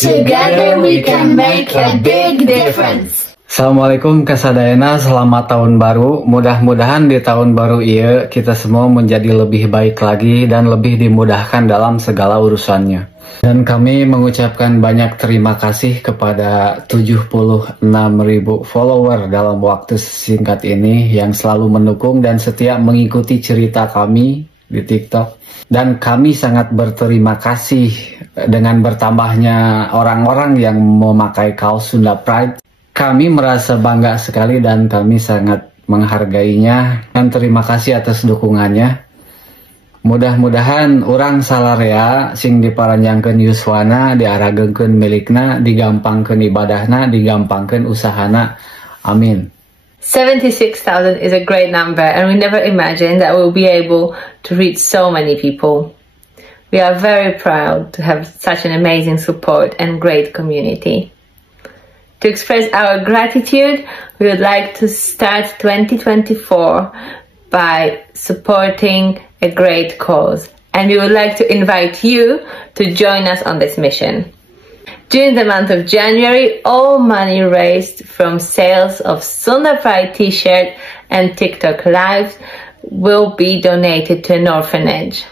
Together we can make a big difference. Assalamualaikum kasadayana, selamat tahun baru. Mudah-mudahan di tahun baru iya kita semua menjadi lebih baik lagi dan lebih dimudahkan dalam segala urusannya. Dan kami mengucapkan banyak terima kasih kepada 76.000 follower dalam waktu singkat ini yang selalu mendukung dan setia mengikuti cerita kami di TikTok. Dan kami sangat berterima kasih dengan bertambahnya orang-orang yang memakai kaos Sunda Pride. Kami merasa bangga sekali dan kami sangat menghargainya dan terima kasih atas dukungannya. Mudah-mudahan orang salarea sing diparanjangkeun yuswana, diaragengkeun milikna, digampangkeun ibadahna, digampangkeun usahana. Amin. 76,000 is a great number, and we never imagined that we'll be able to reach so many people. We are very proud to have such an amazing support and great community. To express our gratitude, we would like to start 2024 by supporting a great cause, and we would like to invite you to join us on this mission. During the month of January, all money raised from sales of Sunda Pride t-shirt and TikTok lives will be donated to an orphanage.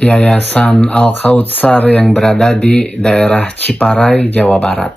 Yayasan Al-Kautsar yang berada di daerah Ciparai, Jawa Barat.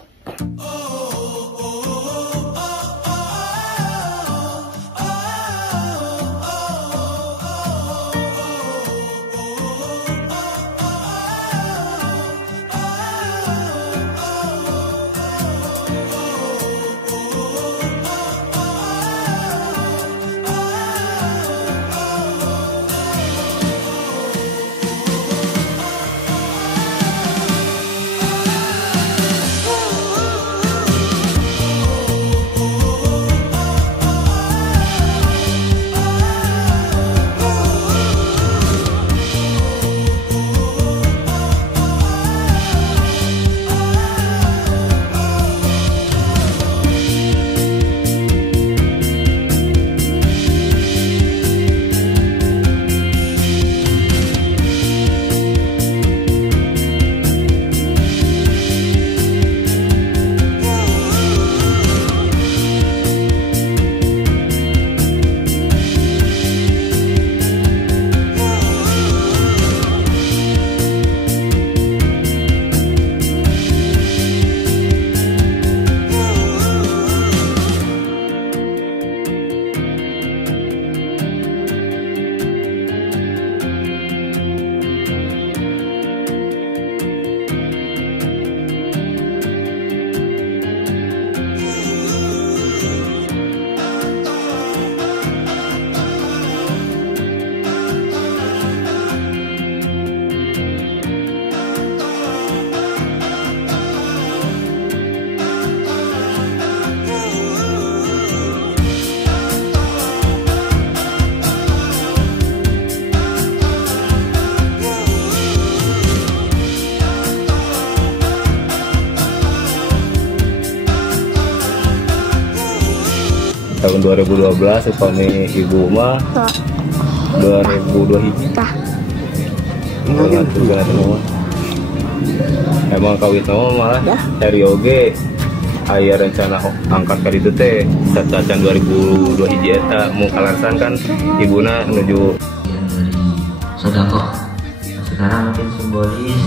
Tahun 2012 upami ibu mah 2002 hiji. Emang kawin nama malah dari oge aya rencana angkat ka ditu teh cacacan 2002 hiji eta mun kalarsan kan ibuna menuju sedekah. Sekarang mungkin simbolis